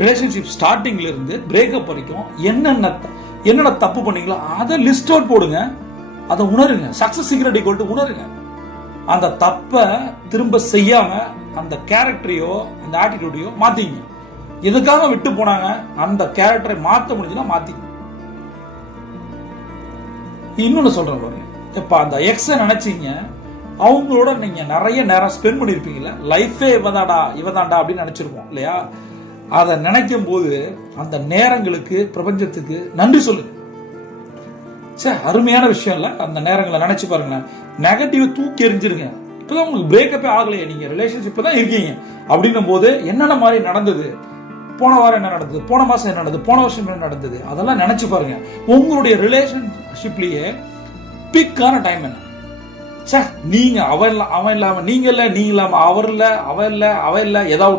Relationship ஸ்டார்டிங்ல இருந்து breakup வரைக்கும் என்னென்ன தப்பு பண்ணீங்களோ அதை லிஸ்ட் அவுட் போடுங்க, அதை உணருங்க. சக்சஸ் சீக்ரெட் ஈக்குவல் டு உணருங்க. அந்த தப்பை திரும்ப செய்யாம அந்த கேரக்டரையோ அந்த ஆட்டிடியூடையோ மாத்திங்க. எதுக்காக விட்டு போனாங்க அந்த கேரக்டரை மாத்த முடிஞ்சுன்னா மாத்திங்க. இன்னொன்னு சொல்றேன் பாருங்க, இப்ப அந்த எக்ஸ நினைச்சீங்க, அவங்களோட நீங்க நிறைய நேரம் ஸ்பெண்ட் பண்ணிருப்பீங்கல்ல, லைஃபே இவதாண்டா அப்படின்னு நினைச்சிருப்போம் இல்லையா? அதை நினைக்கும் போது அந்த நேரங்களுக்கு பிரபஞ்சத்துக்கு நன்றி சொல்லுங்க. சரி, அருமையான விஷயம் இல்ல? அந்த நேரங்களை நினைச்சு பாருங்க, நெகட்டிவ் தூக்கி எறிஞ்சிருங்க. இப்பதான் உங்களுக்கு பிரேக்கப்பே ஆகலையே, நீங்க ரிலேஷன்ஷிப் தான் இருக்கீங்க அப்படின்னும் போது என்னென்ன மாதிரி நடந்தது, போன வாரம் என்ன நடந்தது, போன மாசம் என்ன நடந்தது, போன வருஷம் என்ன நடந்தது, அதெல்லாம் நினைச்சு பாருங்க. உங்களுடைய ரிலேஷன்ஷிப்லயே பிக்கான டைம் என்ன? நீங்க அவன் இல்லாம நீங்க இல்ல, நீங்க இல்லாம அவர் இல்ல, அவ இல்ல, அவ இல்ல, ஏதாவது